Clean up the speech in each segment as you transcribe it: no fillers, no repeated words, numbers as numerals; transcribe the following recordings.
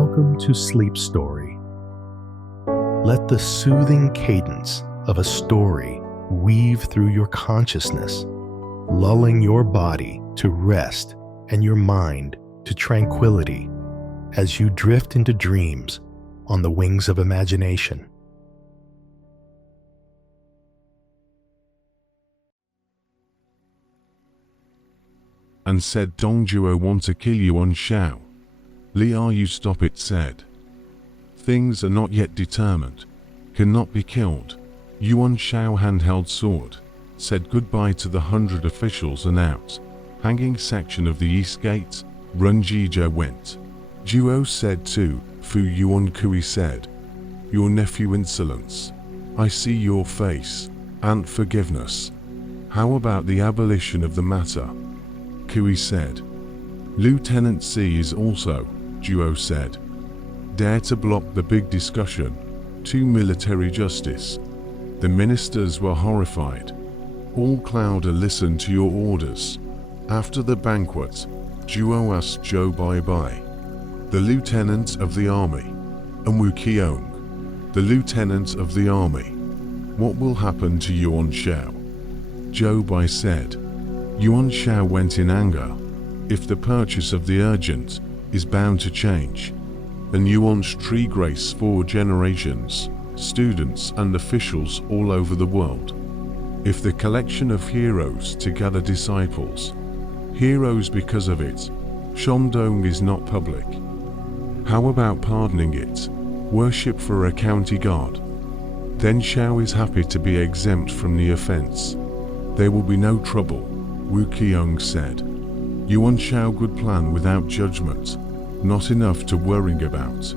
Welcome to Sleep Story. Let the soothing cadence of a story weave through your consciousness, lulling your body to rest and your mind to tranquility as you drift into dreams on the wings of imagination. And said Dong Zhuo want to kill Yuan Shao. Li are you stop it said. Things are not yet determined, cannot be killed. Yuan Shao handheld sword, said goodbye to the 100 officials and out, hanging section of the east gate, Run Jizhe went. Zhuo said to Fu Yuan Kui said, your nephew insolence, I see your face, and forgiveness. How about the abolition of the matter? Kui said, Lieutenant C is also, Zhuo said. Dare to block the big discussion, to military justice. The ministers were horrified. All Clouder listened to your orders. After the banquet, Zhuo asked Zhou bye-bye, the lieutenant of the army, and Wu Qiong, the lieutenant of the army. What will happen to Yuan Shao? Zhou Bai said, Yuan Shao went in anger. If the purchase of the urgent is bound to change, and Yuan's tree grace 4 generations, students and officials all over the world. If the collection of heroes to gather disciples, heroes because of it, Shandong is not public. How about pardoning it, worship for a county guard? Then Shao is happy to be exempt from the offense. There will be no trouble, Wu Qiong said. Yuan Shao good plan without judgment, not enough to worrying about.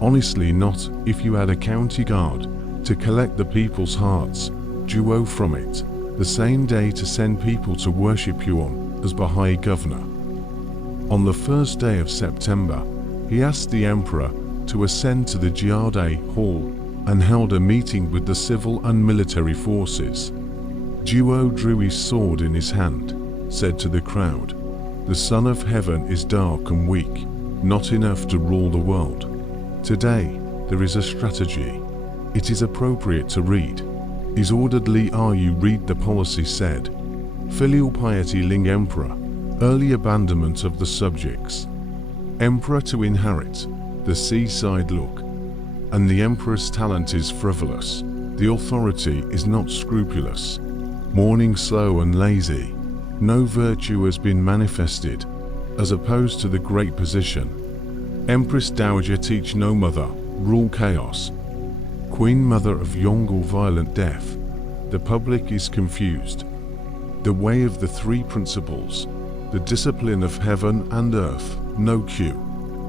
Honestly not if you had a county guard to collect the people's hearts, Zhuo from it, the same day to send people to worship Yuan as Baha'i governor. On the first day of September, he asked the emperor to ascend to the Jiade Hall and held a meeting with the civil and military forces. Zhuo drew his sword in his hand, said to the crowd, the Son of Heaven is dark and weak, not enough to rule the world. Today, there is a strategy. It is appropriate to read. Is ordered Li are you read the policy said. Filial piety Ling Emperor, early abandonment of the subjects. Emperor to inherit, the seaside look. And the Emperor's talent is frivolous, the authority is not scrupulous. Mourning slow and lazy, no virtue has been manifested, as opposed to the great position. Empress Dowager teach no mother, rule chaos. Queen mother of Yongle violent death, the public is confused. The way of the 3 principles, the discipline of heaven and earth, no Q.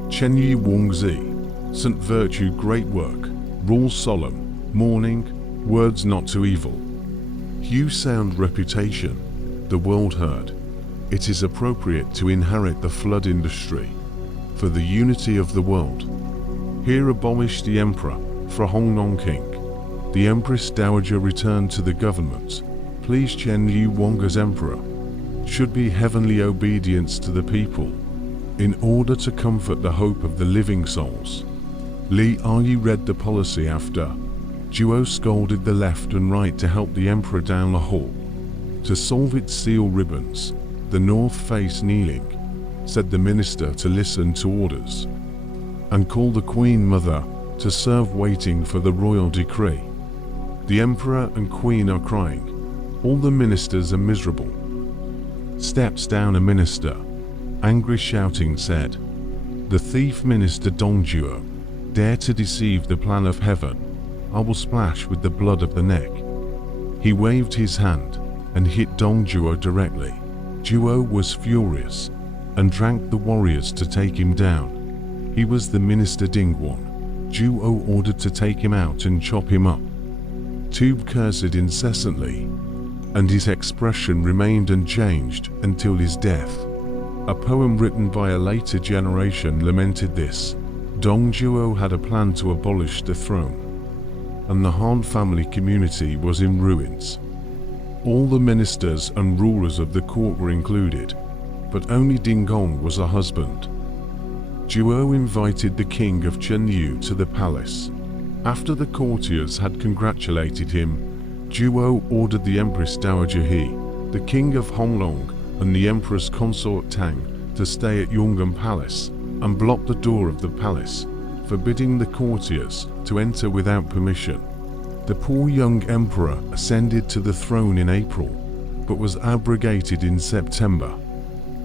ChenLiu Wangzi, Saint Virtue great work, rule solemn, mourning, words not to evil. Hue sound reputation, the world heard. It is appropriate to inherit the flood industry, for the unity of the world. Here abolish the emperor, for Hongnong king. The Empress Dowager returned to the government. Please ChenLiu Wanga's emperor. Should be heavenly obedience to the people, in order to comfort the hope of the living souls. Li are you read the policy after. Zhuo scolded the left and right to help the emperor down the hall. To solve its seal ribbons, the north face kneeling, said the minister to listen to orders, and call the queen mother to serve waiting for the royal decree. The emperor and queen are crying, all the ministers are miserable. Steps down a minister, angry shouting said, the thief minister Dong Zhuo, dare to deceive the plan of heaven, I will splash with the blood of the neck. He waved his hand and hit Dong Zhuo directly. Zhuo was furious and drank the warriors to take him down. He was the minister Dingguan. Zhuo ordered to take him out and chop him up. Tube cursed incessantly, and his expression remained unchanged until his death. A poem written by a later generation lamented this. Dong Zhuo had a plan to abolish the throne, and the Han family community was in ruins. All the ministers and rulers of the court were included, but only Ding Gong was a husband. Duo invited the king of ChenLiu to the palace. After the courtiers had congratulated him, Duo ordered the Empress Dowager He, the king of Honglong, and the emperor's consort Tang to stay at Yong'an Palace and block the door of the palace, forbidding the courtiers to enter without permission. The poor young emperor ascended to the throne in April, but was abrogated in September.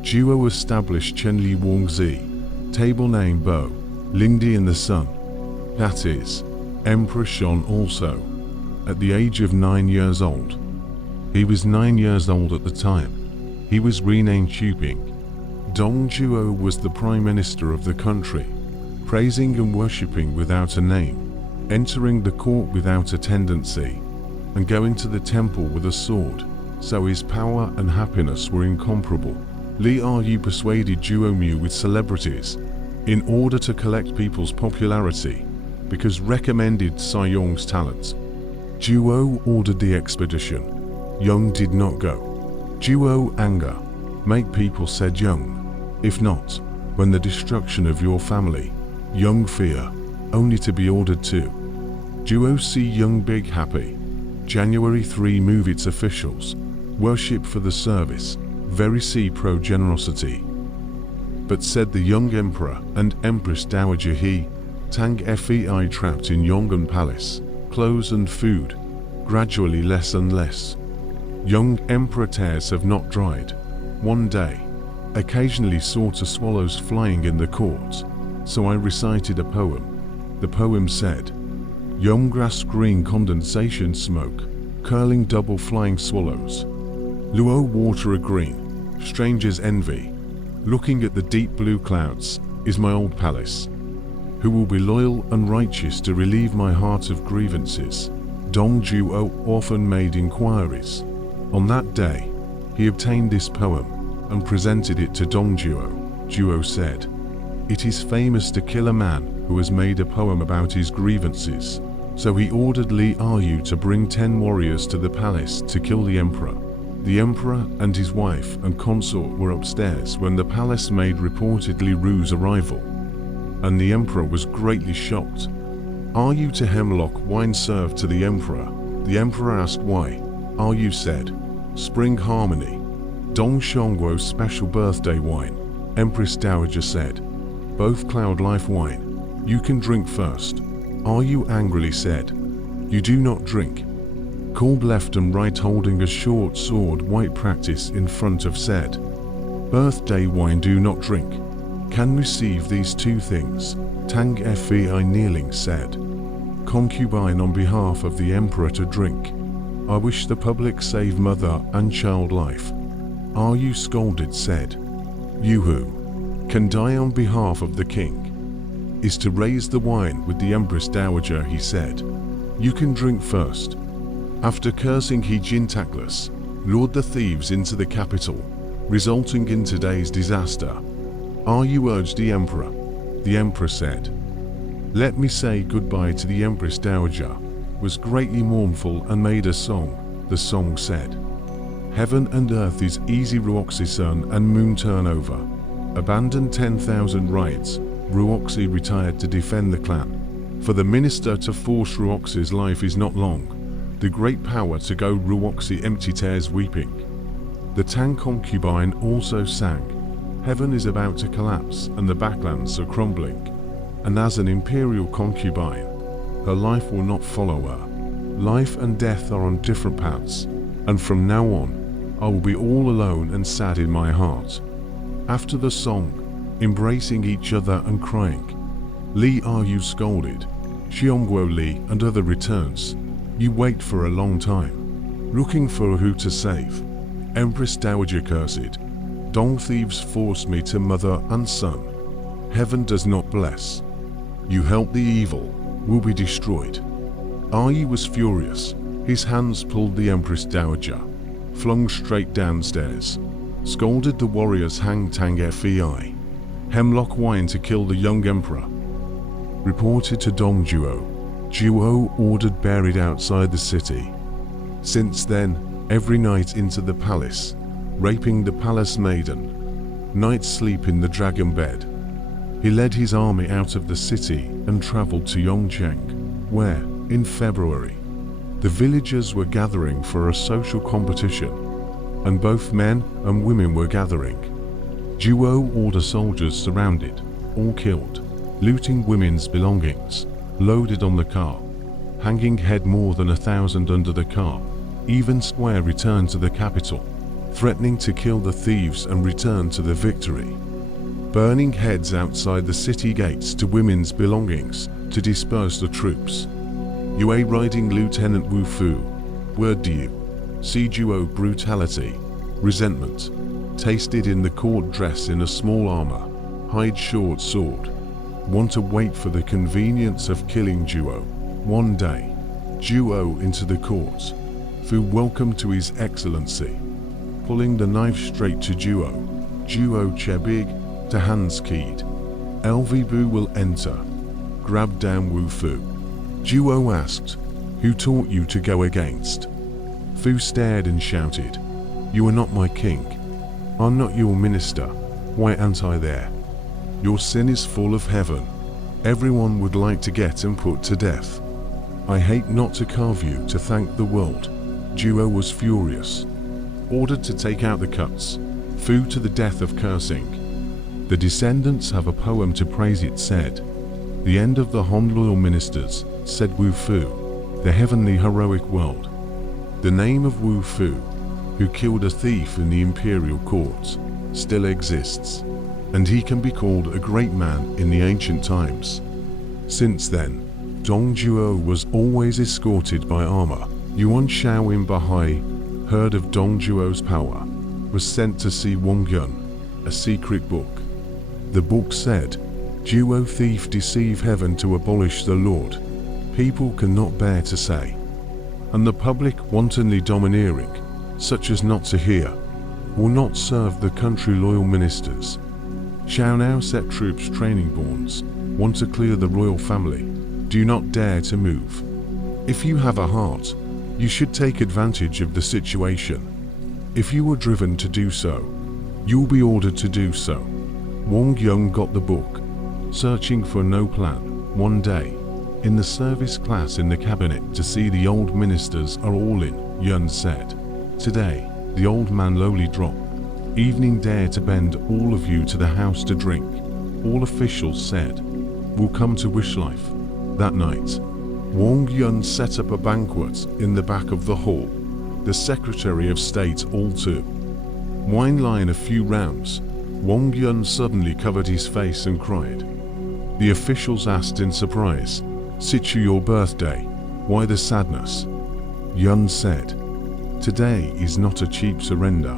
Duo established ChenLiu Wangzi, table name Bo, Lingdi in the sun, that is, Emperor Shan also, at the age of 9 years old. He was 9 years old at the time. He was renamed Chuping. Dong Duo was the prime minister of the country, praising and worshipping without a name, entering the court without a tendency, and going to the temple with a sword, so his power and happiness were incomparable. Li Yu persuaded Duo Mu with celebrities in order to collect people's popularity, because recommended Sai Yong's talents. Duo ordered the expedition. Young did not go. Duo anger, make people said Young. If not, when the destruction of your family, Young fear, only to be ordered to. Duo see Young big happy. January 3 move its officials, worship for the service, very see pro generosity. But said the young emperor and empress dowager He, Tang Fei trapped in Yong'an Palace, clothes and food, gradually less and less. Young emperor tears have not dried. One day, occasionally saw two swallows flying in the court, so I recited a poem. The poem said, young grass green condensation smoke, curling double flying swallows. Luo water a green, strangers envy. Looking at the deep blue clouds, is my old palace. Who will be loyal and righteous to relieve my heart of grievances? Dong Duo often made inquiries. On that day, he obtained this poem and presented it to Dong Duo. Duo said, it is famous to kill a man who has made a poem about his grievances. So he ordered Li Yu to bring 10 warriors to the palace to kill the emperor. The emperor and his wife and consort were upstairs when the palace maid reported Li Ru's arrival, and the emperor was greatly shocked. Are you to hemlock wine served to the emperor? The emperor asked why. Yu said, spring harmony. Dong Shongguo special birthday wine. Empress Dowager said, both cloud life wine. You can drink first. Yu angrily said, you do not drink. Called left and right holding a short sword white practice in front of said, birthday wine do not drink. Can receive these two things. Tang Fei kneeling said, concubine on behalf of the emperor to drink. I wish the public save mother and child life. Yu scolded said, you who can die on behalf of the king is to raise the wine with the empress dowager, he said. You can drink first. After cursing he Jintakless, lured the thieves into the capital, resulting in today's disaster. Yu urged the emperor. The emperor said, let me say goodbye to the empress dowager, was greatly mournful and made a song. The song said, heaven and earth is easy Ruoxi sun and moon turn over. Abandoned 10,000 rights, Ruoxi retired to defend the clan. For the minister to force Ruoxi's life is not long. The great power to go Ruoxi empty tears weeping. The Tang concubine also sang, heaven is about to collapse and the backlands are crumbling. And as an imperial concubine, her life will not follow her. Life and death are on different paths, and from now on, I will be all alone and sad in my heart. After the song, embracing each other and crying, Li Yu scolded, Xiongguo Li and other returns, you wait for a long time, looking for who to save. Empress Dowager cursed, Dong thieves forced me to mother and son. Heaven does not bless. You help the evil, will be destroyed. Yu was furious. His hands pulled the Empress Dowager, flung straight downstairs, scolded the warriors hang Tang Fei, hemlock wine to kill the young emperor. Reported to Dong Duo. Duo ordered buried outside the city. Since then, every night into the palace, raping the palace maiden. Night sleep in the dragon bed. He led his army out of the city and traveled to Yongcheng, where, in February, the villagers were gathering for a social competition, and both men and women were gathering. Duo all the soldiers surrounded, all killed, looting women's belongings, loaded on the car, hanging head more than 1,000 under the car. Even Square returned to the capital, threatening to kill the thieves and return to the victory. Burning heads outside the city gates to women's belongings to disperse the troops. Yue riding Lieutenant Wu Fu. Word do you see Duo brutality, resentment, tasted in the court dress in a small armor, hide short sword. Want to wait for the convenience of killing Duo. One day, Duo into the court. Fu welcome to his excellency. Pulling the knife straight to Duo. Duo Chebig to hands keyed. LV Bu will enter. Grab down Wu Fu. Duo asked, "Who taught you to go against?" Fu stared and shouted, "You are not my king. I'm not your minister. Why aren't I there? Your sin is full of heaven. Everyone would like to get and put to death. I hate not to carve you to thank the world." Duo was furious. Ordered to take out the cuts. Fu to the death of cursing. The descendants have a poem to praise it said. The end of the Han loyal ministers, said Wu Fu, the heavenly heroic world. The name of Wu Fu, who killed a thief in the imperial courts, still exists, and he can be called a great man in the ancient times. Since then, Dong Duo was always escorted by armor. Yuan Shaoin Bahai heard of Dong Duo's power, was sent to see Wang Yun, a secret book. The book said, Duo thief deceive heaven to abolish the Lord. People cannot bear to say. And the public wantonly domineering, such as not to hear, will not serve the country loyal ministers. Shall now set troops training bonds, want to clear the royal family, do not dare to move. If you have a heart, you should take advantage of the situation. If you were driven to do so, you'll be ordered to do so. Wang Yun got the book, searching for no plan. One day, in the service class in the cabinet to see the old ministers are all in, Yuan said. Today, the old man lowly dropped. Evening dare to bend all of you to the house to drink. All officials said, will come to wish life. That night, Wang Yun set up a banquet in the back of the hall. The Secretary of State all too. Wine line a few rounds. Wang Yun suddenly covered his face and cried. The officials asked in surprise, Situ your birthday, why the sadness? Yun said, today is not a cheap surrender,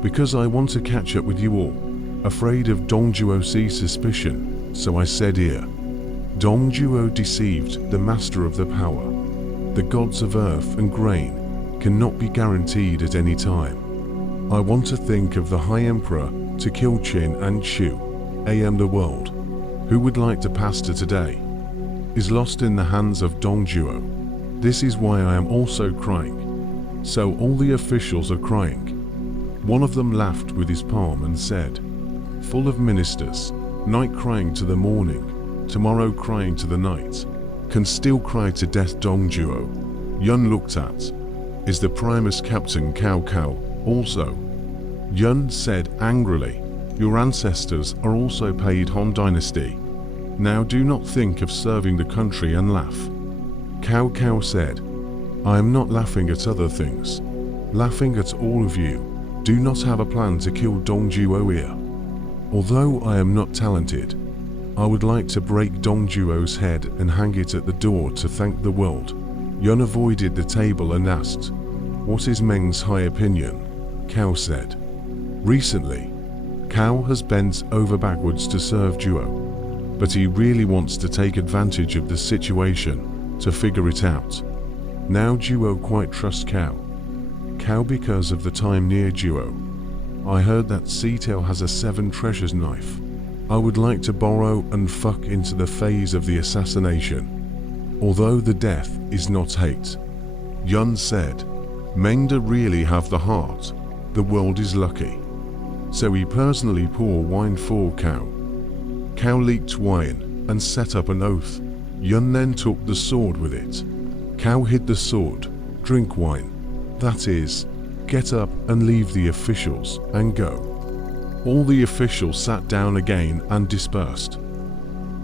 because I want to catch up with you all, afraid of Dong Duo sees suspicion, so I said here. Dong Duo deceived the master of the power. The gods of earth and grain cannot be guaranteed at any time. I want to think of the High Emperor to kill Qin and Shu, am the world, who would like to pastor today, is lost in the hands of Dong Duo. This is why I am also crying. So all the officials are crying. One of them laughed with his palm and said, full of ministers, night crying to the morning, tomorrow crying to the night, can still cry to death Dong Duo. Yun looked at, is the Primus Captain Cao Cao also? Yun said angrily, your ancestors are also paid Han Dynasty. Now do not think of serving the country and laugh. Cao Cao said, I am not laughing at other things. Laughing at all of you. Do not have a plan to kill Dong Duo here. Although I am not talented, I would like to break Dong Duo's head and hang it at the door to thank the world. Yun avoided the table and asked, what is Meng's high opinion? Cao said. Recently, Cao has bent over backwards to serve Duo, but he really wants to take advantage of the situation to figure it out. Now Duo quite trusts Cao. Cao because of the time near Duo. I heard that Sitail has a 7 treasures knife. I would like to borrow and fuck into the phase of the assassination. Although the death is not hate. Yun said, Mengda really have the heart. The world is lucky. So he personally pour wine for Cao. Cao leaked wine and set up an oath. Yuan then took the sword with it. Cao hid the sword. Drink wine. That is, get up and leave the officials and go. All the officials sat down again and dispersed.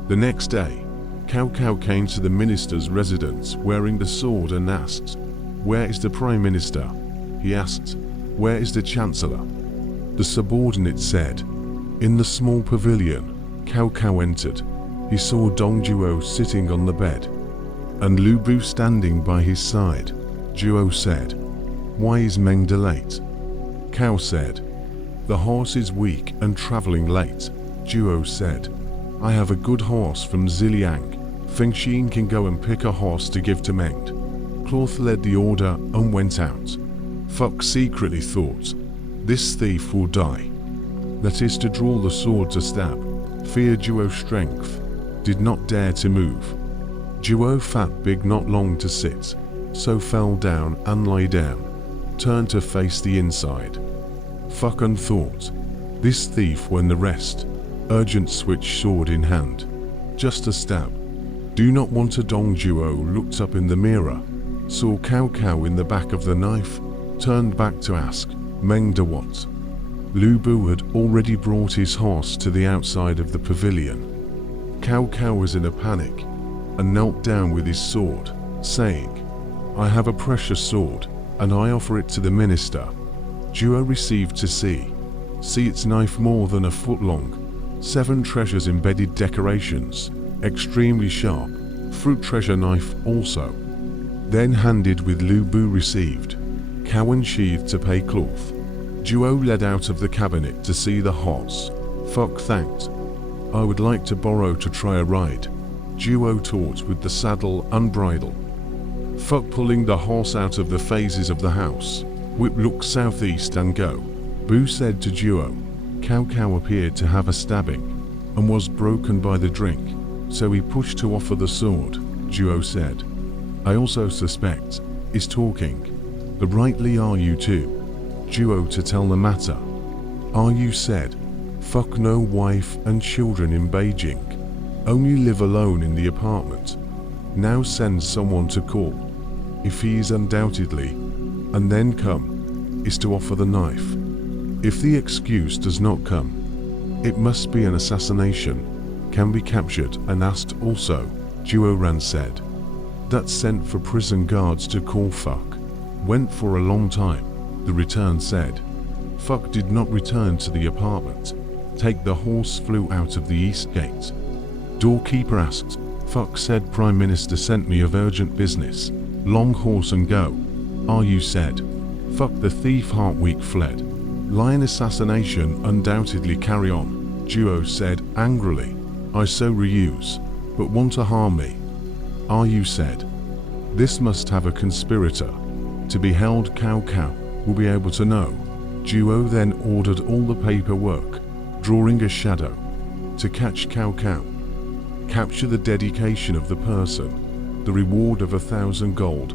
The next day, Cao came to the minister's residence wearing the sword and asked, "Where is the prime minister?" He asked, "Where is the chancellor?" The subordinate said, "In the small pavilion." Cao entered. He saw Dong Zhuo sitting on the bed, and Lu Bu standing by his side. Zhuo said, "Why is Meng delayed?" Cao said, "The horse is weak and traveling late." Zhuo said, "I have a good horse from Ziliang. Feng Xin can go and pick a horse to give to Meng." Cloth led the order and went out. Fuck secretly thought, "This thief will die." That is to draw the sword to stab. Feared Zhuo's strength. Did not dare to move. Zhuo fat big not long to sit. So fell down and lay down. Turned to face the inside. Fuck and thought, "This thief when the rest." Urgent switch sword in hand. Just a stab. Do not want to. Dong Zhuo looked up in the mirror. Saw Cao in the back of the knife. Turned back to ask, "Meng de what?" Lu Bu had already brought his horse to the outside of the pavilion. Cao was in a panic and knelt down with his sword, saying, "I have a precious sword, and I offer it to the minister." Zhuo received to see its knife more than a foot long, 7 treasures embedded decorations, extremely sharp, fruit treasure knife also. Then handed with Lu Bu received, Cao unsheathed to pay cloth. Zhuo led out of the cabinet to see the horse. Fuck thanked. "I would like to borrow to try a ride." Zhuo taught with the saddle and bridle. Fuck pulling the horse out of the phases of the house. Whip look southeast and go. Bu said to Zhuo. Cao appeared to have a stabbing and was broken by the drink, so he pushed to offer the sword. Zhuo said, "I also suspect is talking. The rightly are you too?" Zhuo to tell the matter. "Are you said, fuck no wife and children in Beijing. Only live alone in the apartment. Now send someone to call. If he is undoubtedly, and then come, is to offer the knife. If the excuse does not come, it must be an assassination. Can be captured and asked also." Zhuo Ran said. "That sent for prison guards to call Fuck. Went for a long time." The return said. Fuck did not return to the apartment. Take the horse flew out of the east gate. Doorkeeper asked. Fuck said, "Prime Minister sent me of urgent business. Long horse and go." Are you said. Fuck the thief heart weak fled. Lion assassination undoubtedly carry on. Zhuo said angrily. "I so reuse, but want to harm me." Are you said. "This must have a conspirator. To be held. Cao will be able to know." Zhuo then ordered all the paperwork, drawing a shadow, to catch Cao. Capture the dedication of the person, the reward of 1,000 gold,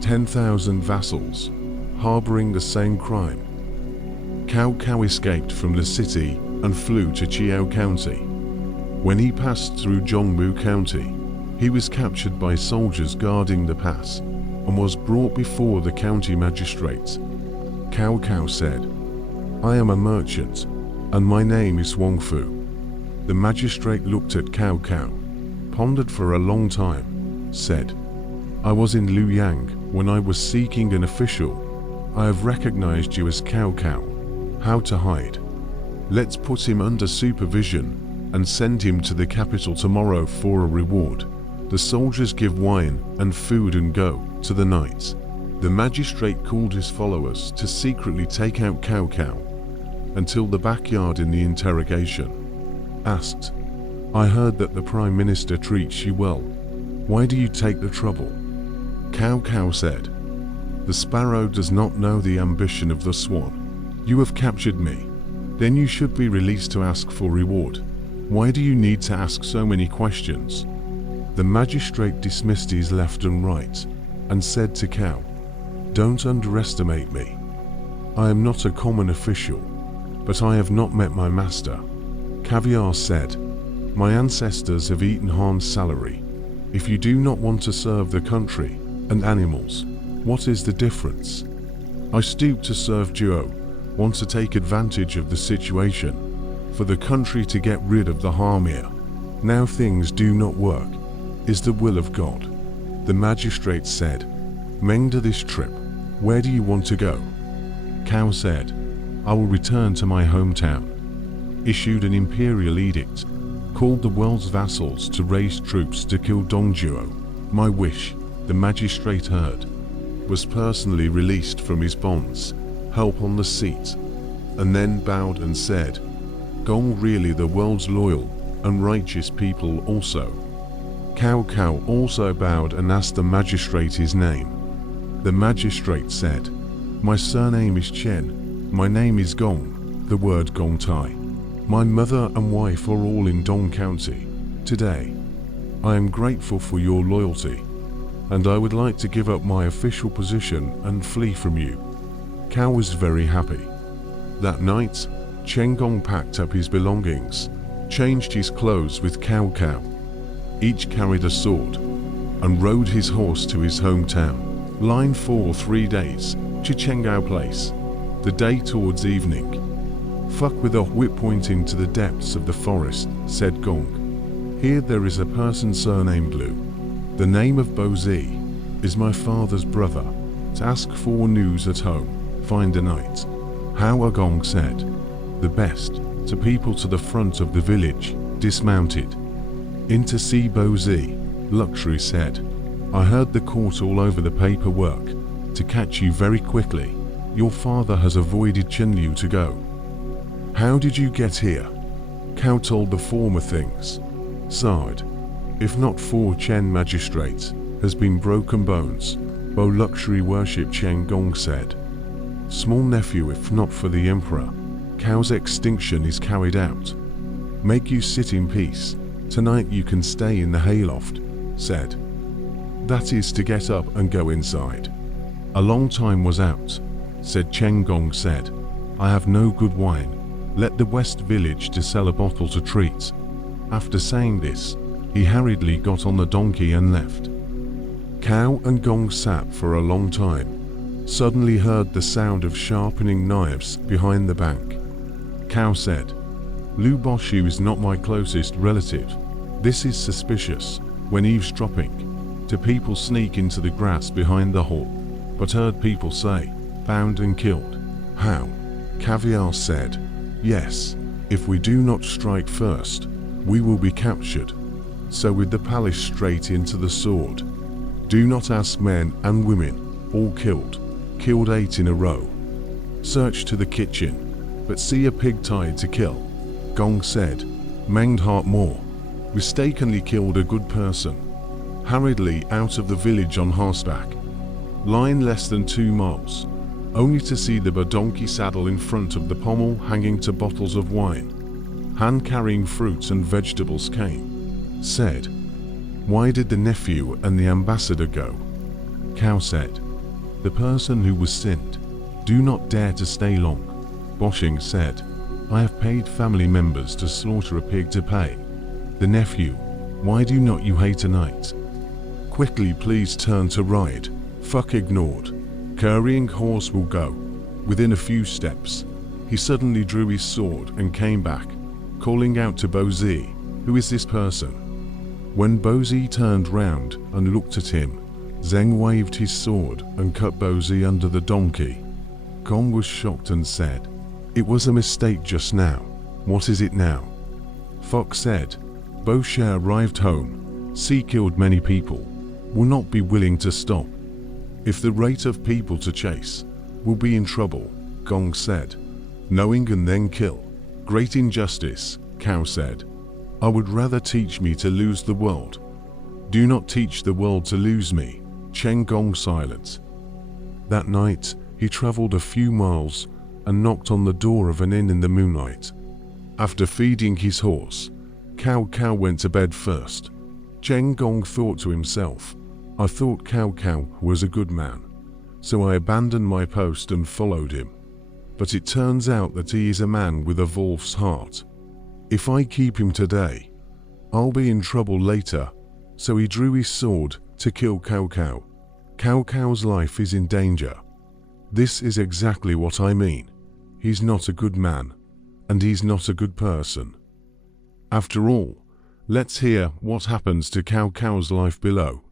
10,000 vassals, harboring the same crime. Cao escaped from the city and flew to Chiao County. When he passed through Zhongmu County, he was captured by soldiers guarding the pass and was brought before the county magistrates. Cao said, "I am a merchant, and my name is Wang Fu." The magistrate looked at Cao, pondered for a long time, said, "I was in Luoyang when I was seeking an official. I have recognized you as Cao. How to hide? Let's put him under supervision and send him to the capital tomorrow for a reward. The soldiers give wine and food and go to the knights." The magistrate called his followers to secretly take out Cao until the backyard in the interrogation. Asked, "I heard that the Prime Minister treats you well. Why do you take the trouble?" Cao said, "The sparrow does not know the ambition of the swan. You have captured me. Then you should be released to ask for reward. Why do you need to ask so many questions?" The magistrate dismissed his left and right and said to Cao, "Don't underestimate me. I am not a common official, but I have not met my master." Caviar said, My ancestors have eaten Han's salary. If you do not want to serve the country and animals, what is the difference? I stoop to serve Duo, want to take advantage of the situation, for the country to get rid of the Hamir. Now things do not work, is the will of God. The magistrate said, Meng, to this trip, where do you want to go? Cao said, I will return to my hometown. Issued an imperial edict, called the world's vassals to raise troops to kill Dongjuo. My wish, the magistrate heard, was personally released from his bonds, help on the seat, and then bowed and said, Gong really the world's loyal and righteous people also. Cao also bowed and asked the magistrate his name. The magistrate said, My surname is Chen, my name is Gong, the word Gong Tai. My mother and wife are all in Dong County. Today, I am grateful for your loyalty, and I would like to give up my official position and flee from you. Cao was very happy. That night, Chen Gong packed up his belongings, changed his clothes with Cao. Each carried a sword, and rode his horse to his hometown. Line for 3 days, to Chengao Place. The day towards evening. Fuck with a whip pointing to the depths of the forest, said Gong. Here there is a person surnamed Lu. The name of Bozi is my father's brother. To ask for news at home, find a night. How Gong said, the best, to people to the front of the village, dismounted. In to see Bozi, Luxury said, I heard the court all over the paperwork, to catch you very quickly. Your father has avoided ChenLiu to go. How did you get here? Cao told the former things. Sighed. If not for Chen magistrate, has been broken bones. Bo Luxury worship Chen Gong said. Small nephew if not for the emperor, Cao's extinction is carried out. Make you sit in peace. Tonight you can stay in the hayloft, said. That is to get up and go inside. A long time was out, said Chen Gong said. I have no good wine. Let the West Village to sell a bottle to treat. After saying this, he hurriedly got on the donkey and left. Cao and Gong sat for a long time, suddenly heard the sound of sharpening knives behind the bank. Cao said, Lu Boshu is not my closest relative. This is suspicious. When eavesdropping, do people sneak into the grass behind the hall? But heard people say, found and killed. How? Caviar said, yes, if we do not strike first, we will be captured. So with the palace straight into the sword. Do not ask men and women, all killed. Killed 8 in a row. Search to the kitchen, but see a pig tied to kill. Gong said, Menged heart more. Mistakenly killed a good person. Hurriedly out of the village on horseback. Line less than 2 miles. Only to see the donkey saddle in front of the pommel hanging to bottles of wine. Han carrying fruits and vegetables came. Said, why did the nephew and the ambassador go? Cao said, the person who was sent. Do not dare to stay long. Boshing said, I have paid family members to slaughter a pig to pay. The nephew, why do not you hate a knight? Quickly please turn to ride. Fuck ignored. Currying horse will go. Within a few steps, he suddenly drew his sword and came back, calling out to Bozi, who is this person? When Bozi turned round and looked at him, Zheng waved his sword and cut Bozi under the donkey. Gong was shocked and said, it was a mistake just now. What is it now? Fox said, Bosher arrived home, see killed many people, will not be willing to stop. If the rate of people to chase, will be in trouble, Gong said. Knowing and then kill. Great injustice, Cao said. I would rather teach me to lose the world. Do not teach the world to lose me, Chen Gong silent. That night, he traveled a few miles and knocked on the door of an inn in the moonlight. After feeding his horse, Cao went to bed first. Chen Gong thought to himself, I thought Cao was a good man, so I abandoned my post and followed him. But it turns out that he is a man with a wolf's heart. If I keep him today, I'll be in trouble later. So he drew his sword to kill Cao Cao. Cao Cao's life is in danger. This is exactly what I mean. He's not a good man, and he's not a good person. After all, let's hear what happens to Cao Cao's life below.